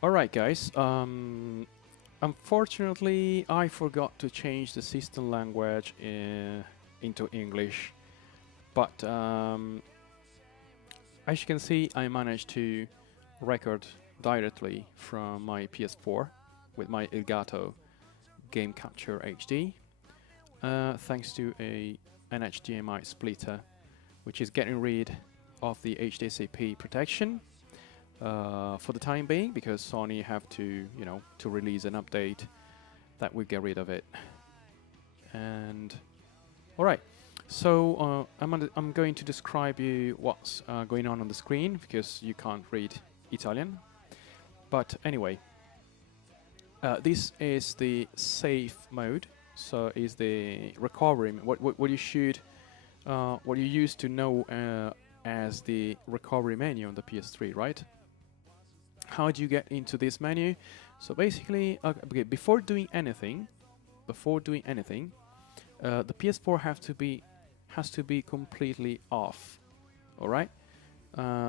Alright guys, unfortunately I forgot to change the system language into English, but as you can see I managed to record directly from my PS4 with my Elgato Game Capture HD, thanks to an HDMI splitter which is getting rid of the HDCP protection for the time being, because Sony have to, to release an update that will get rid of it. And all right, so I'm going to describe you what's going on the screen because you can't read Italian. But anyway, this is the safe mode. So is the recovery what you should what you used to know as the recovery menu on the PS3, right? How do you get into this menu? So basically, okay, before doing anything, the PS4 has to be completely off. All right.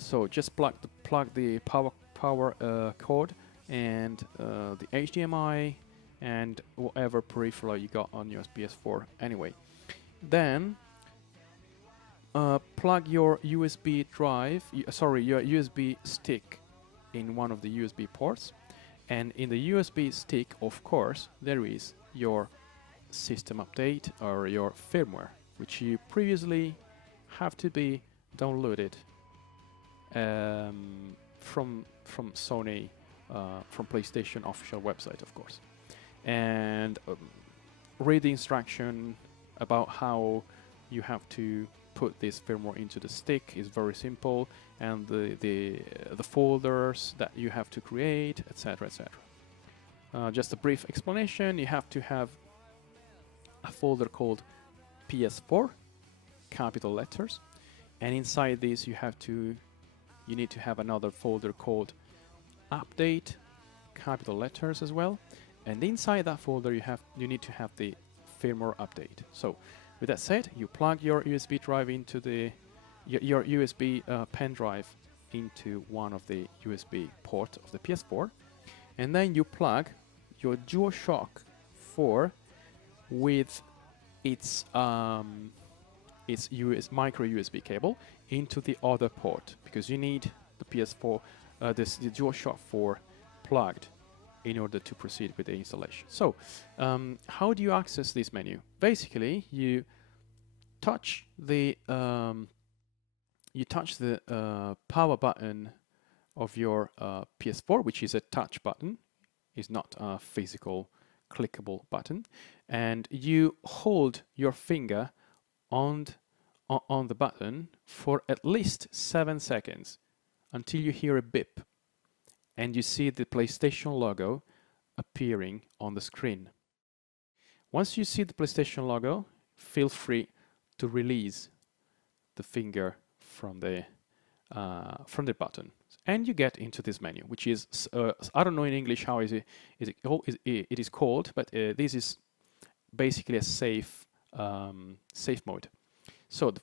So just plug the power cord and the HDMI and whatever peripheral you got on your PS4. Anyway, then plug your USB drive. Your USB stick in one of the USB ports, and in the USB stick, of course, there is your system update or your firmware, which you previously have to be downloaded from Sony, from PlayStation official website, of course, and read the instruction about how you have to put this firmware into the stick. Is very simple, and the folders that you have to create, etc., etc. Just a brief explanation: you have to have a folder called PS4, capital letters, and inside this you need to have another folder called Update, capital letters as well, and inside that folder you need to have the firmware update. So with that said, you plug your USB drive into your USB pen drive into one of the USB port of the PS4, and then you plug your DualShock 4 with its micro USB cable into the other port, because you need the PS4, the DualShock 4 plugged in order to proceed with the installation. So, how do you access this menu? Basically, you touch the power button of your PS4, which is a touch button, is not a physical clickable button, and you hold your finger on the button for at least 7 seconds until you hear a beep and you see the PlayStation logo appearing on the screen. Once you see the PlayStation logo, feel free to release the finger from the button, and you get into this menu, which is I don't know in English how it is called, but this is basically a safe mode. So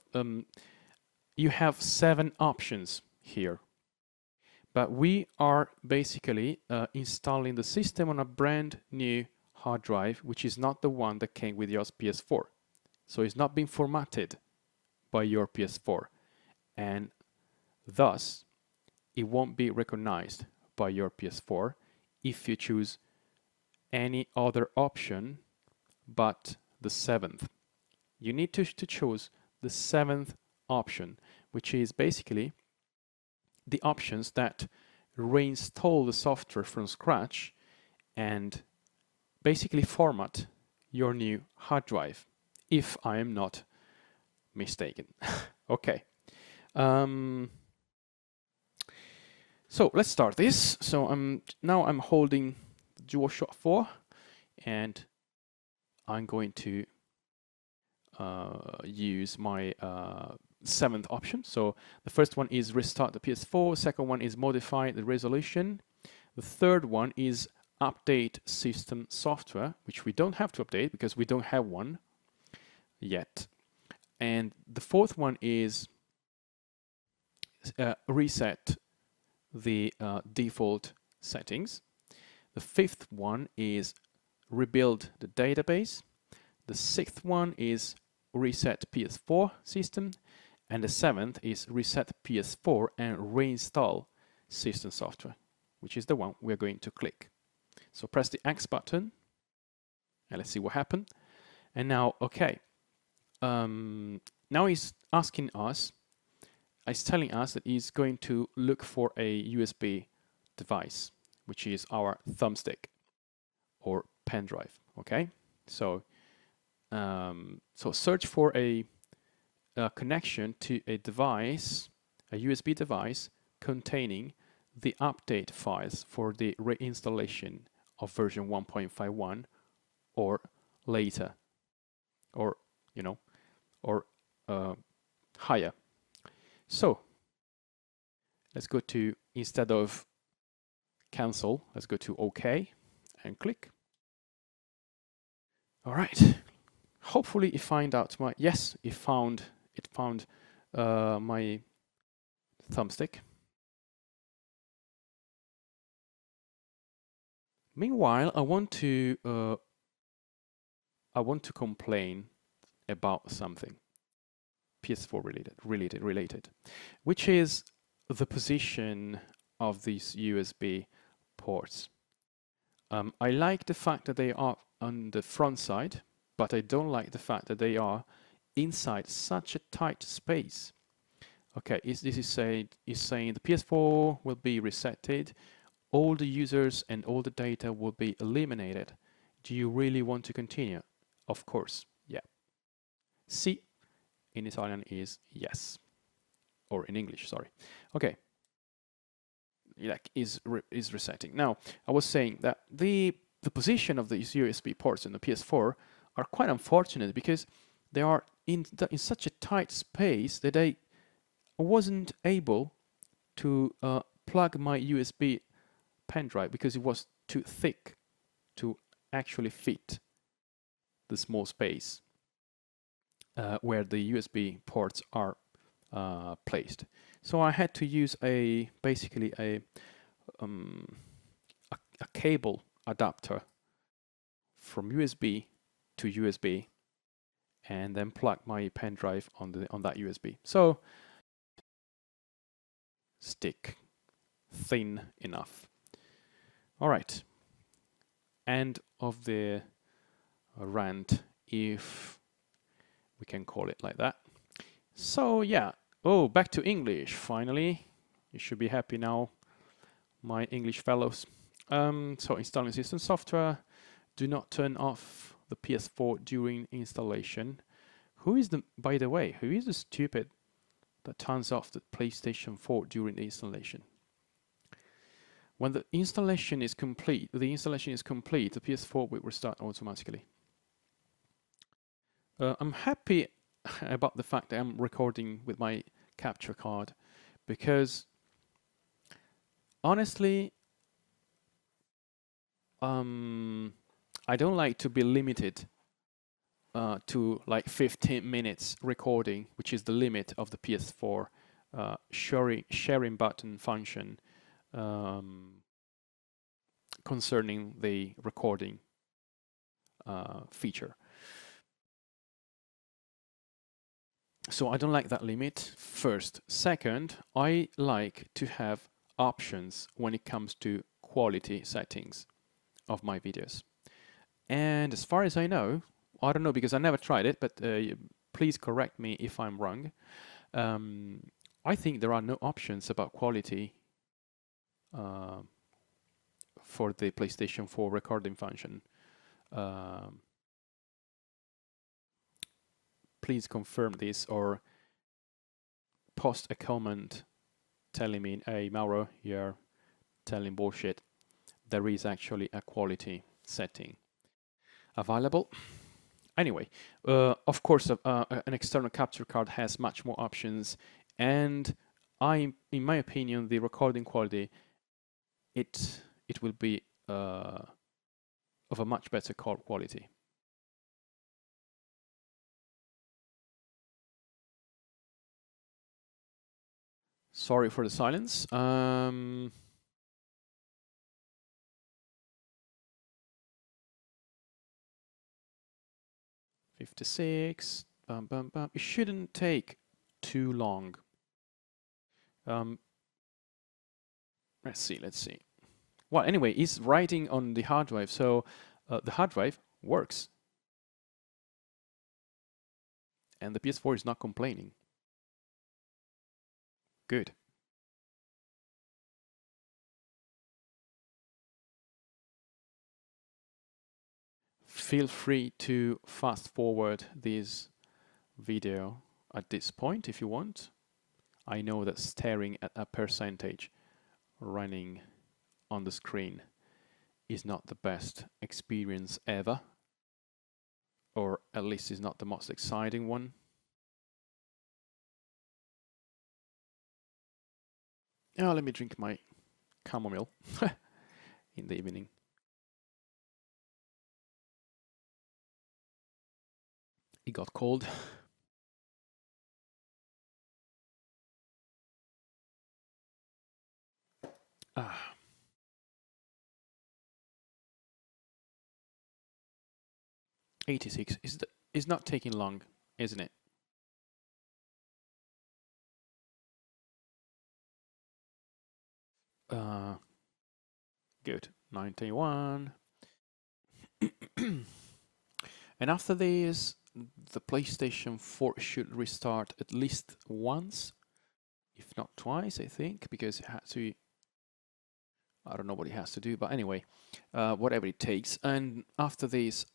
you have 7 options here, but we are basically installing the system on a brand new hard drive, which is not the one that came with your PS4. So it's not been formatted by your PS4, and thus it won't be recognized by your PS4 if you choose any other option but the 7th. You need to choose the 7th option, which is basically the options that reinstall the software from scratch and basically format your new hard drive, if I am not mistaken. Okay. So let's start this. So now I'm holding the DualShock 4, and I'm going to use my 7th option. So the first one is restart the PS4. Second one is modify the resolution. The third one is update system software, which we don't have to update because we don't have one yet. And the fourth one is reset the default settings. The fifth one is rebuild the database. The sixth one is reset PS4 system. And the seventh is reset PS4 and reinstall system software, which is the one we're going to click. So press the X button and let's see what happened. And now, okay. Now he's asking us, it's telling us that he's going to look for a USB device, which is our thumbstick or pen drive. Okay, so search for a connection to a device, a USB device containing the update files for the reinstallation of version 1.51 or later, or or higher. So let's go to, instead of cancel, let's go to OK and click. All right. Hopefully it found out my, yes, it found my thumbstick. Meanwhile, I want to complain about something PS4 related, which is the position of these USB ports. I like the fact that they are on the front side, but I don't like the fact that they are inside such a tight space. Okay, this is saying the PS4 will be resetted, all the users and all the data will be eliminated. Do you really want to continue? Of course, yeah. C in Italian is yes, or in English, sorry. Okay, like is resetting. Now, I was saying that the position of these USB ports in the PS4 are quite unfortunate because they are in such a tight space that I wasn't able to plug my USB pen drive because it was too thick to actually fit the small space where the USB ports are placed. So I had to use basically a cable adapter from USB to USB, and then plug my pen drive on that USB. So stick thin enough. All right. End of the rant, if we can call it like that. So yeah. Oh, back to English. Finally, you should be happy now, my English fellows. So installing system software. Do not turn off the PS4 during installation. By the way, who is the stupid that turns off the PlayStation 4 during the installation? When the installation is complete, the PS4 will restart automatically. I'm happy about the fact that I'm recording with my capture card, because honestly, I don't like to be limited to like 15 minutes recording, which is the limit of the PS4 sharing button function concerning the recording feature. So I don't like that limit, first. Second, I like to have options when it comes to quality settings of my videos. And as far as I know, I don't know because I never tried it, but please correct me if I'm wrong. I think there are no options about quality for the PlayStation 4 recording function. Please confirm this or post a comment telling me, hey Mauro, you're telling bullshit. There is actually a quality setting available. Anyway, of course, an external capture card has much more options, and in my opinion, the recording quality, it will be of a much better quality. Sorry for the silence. 56. Bum, bum, bum. It shouldn't take too long. Let's see. Well, anyway, it's writing on the hard drive, so the hard drive works. And the PS4 is not complaining. Good. Feel free to fast forward this video at this point if you want. I know that staring at a percentage running on the screen is not the best experience ever, or at least is not the most exciting one. Oh, let me drink my chamomile in the evening. It got cold. Ah. $86 is not taking long, isn't it? Good. 91. And after this, the PlayStation 4 should restart at least once, if not twice, I think, because it has to. I don't know what it has to do, but anyway, whatever it takes. And after this,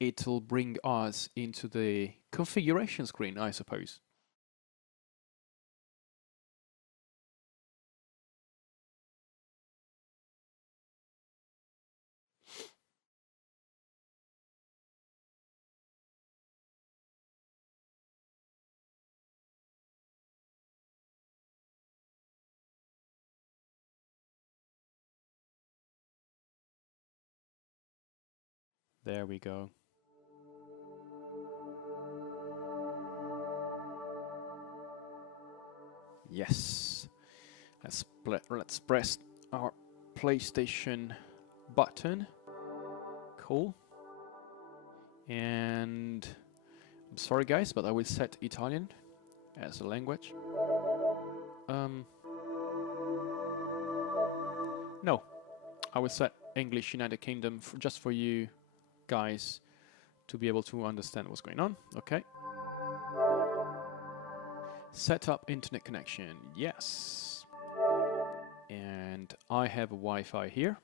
it'll bring us into the configuration screen, I suppose. There we go. Yes. Let's press our PlayStation button. Cool. And I'm sorry guys, but I will set Italian as a language. No, I will set English United Kingdom just for you guys to be able to understand what's going on. Okay. Set up internet connection. Yes. And I have a Wi-Fi here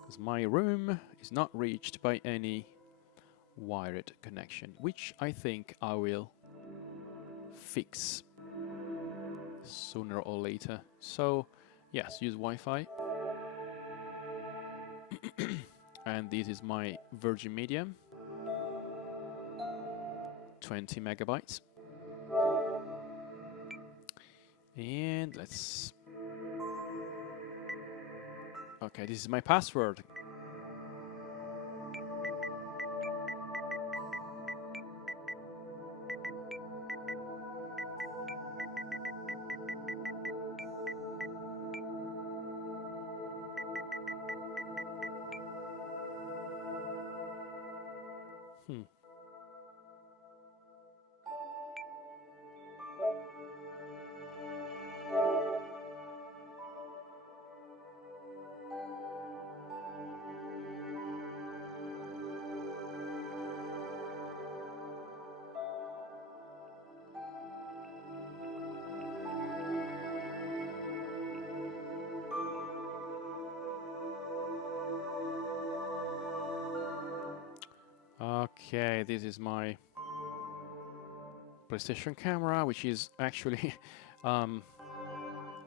because my room is not reached by any wired connection, which I think I will fix sooner or later. So yes, use Wi-Fi. And this is my Virgin Media, 20 megabytes. And let's... Okay, this is my password. Okay, this is my PlayStation camera, which is actually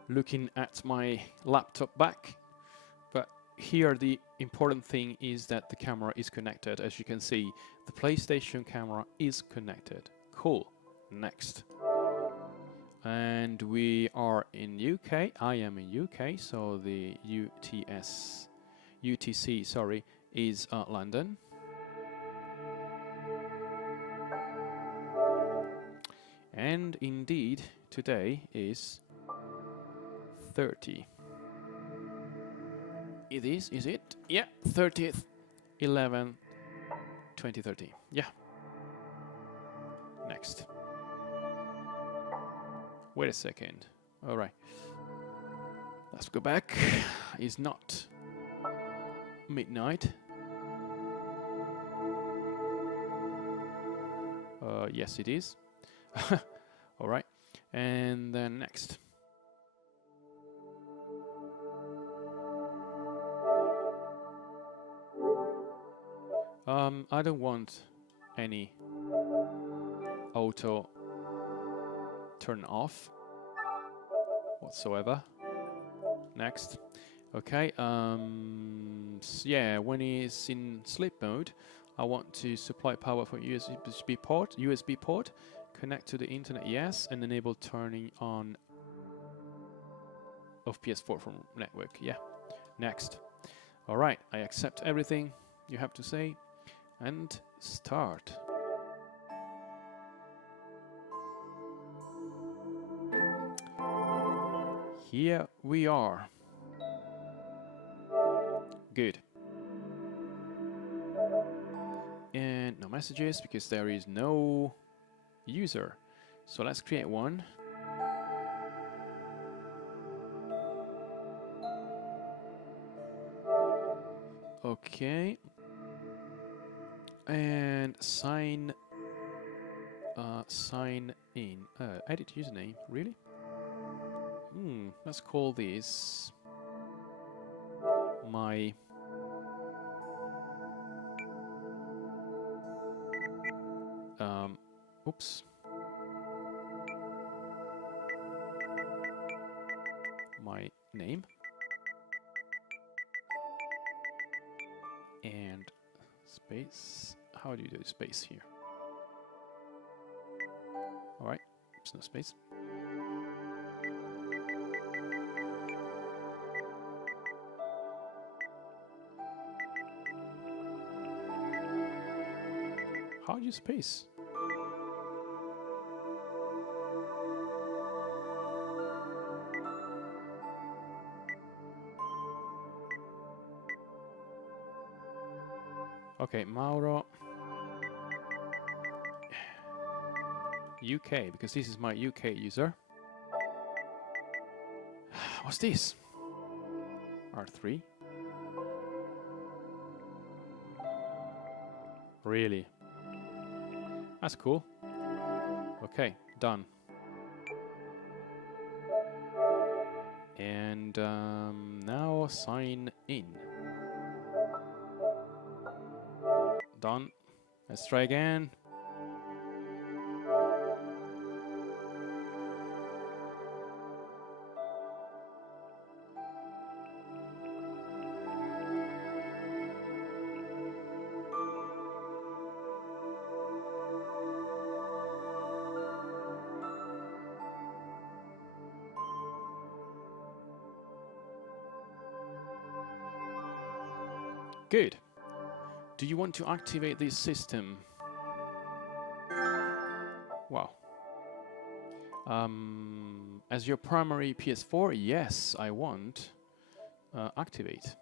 looking at my laptop back. But here the important thing is that the camera is connected. As you can see, the PlayStation camera is connected. Cool. Next. And we are in UK. I am in UK, so the UTC, sorry, is London. And indeed, today is 30. Is it? Yeah, 30th, 11, 2030. Yeah, Next. Wait a second. All right. Let's go back. It's not midnight. Yes, it is. All right. And then next. I don't want any auto turn off whatsoever. Next. Okay. Yeah, when it's in sleep mode, I want to supply power from USB port, connect to the internet, yes, and enable turning on of PS4 from network. Yeah. Next. All right. I accept everything you have to say. And start. Here we are. Good. And no messages because there is no user. So let's create one. Okay. And sign in. Edit username, really? Let's call this my oops. My name. And space. How do you do space here? All right, there's no space. How do you space? Okay, Mauro. UK, because this is my UK user. What's this? R3? Really? That's cool. Okay, done. And now sign in. Done. Let's try again. Good. Do you want to activate this system? Wow. As your primary PS4, yes, I want. Activate.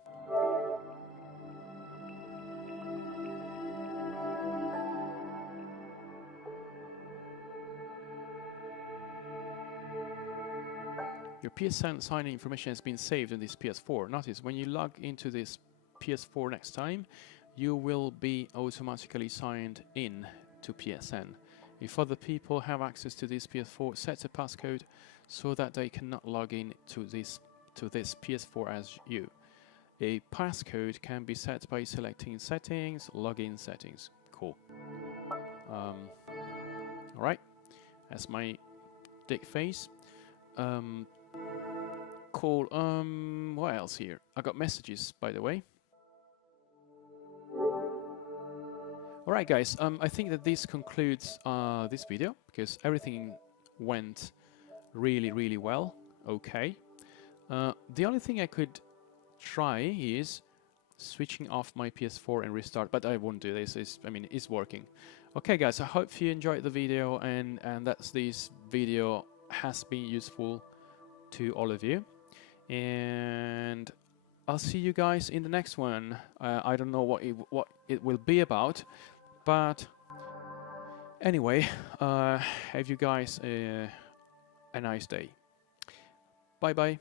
Your PSN sign-in information has been saved on this PS4. Notice, when you log into this PS4 next time, you will be automatically signed in to PSN. If other people have access to this PS4, set a passcode so that they cannot log in to this PS4 as you. A passcode can be set by selecting Settings, Login Settings. Cool. All right, that's my dick face. Cool. What else here? I got messages, by the way. All right, guys. I think that this concludes this video because everything went really, really well. Okay. The only thing I could try is switching off my PS4 and restart, but I won't do this. It's working. Okay, guys. I hope you enjoyed the video and that this video has been useful to all of you. And I'll see you guys in the next one. I don't know what it will be about, but Anyway, have you guys a nice day. Bye bye.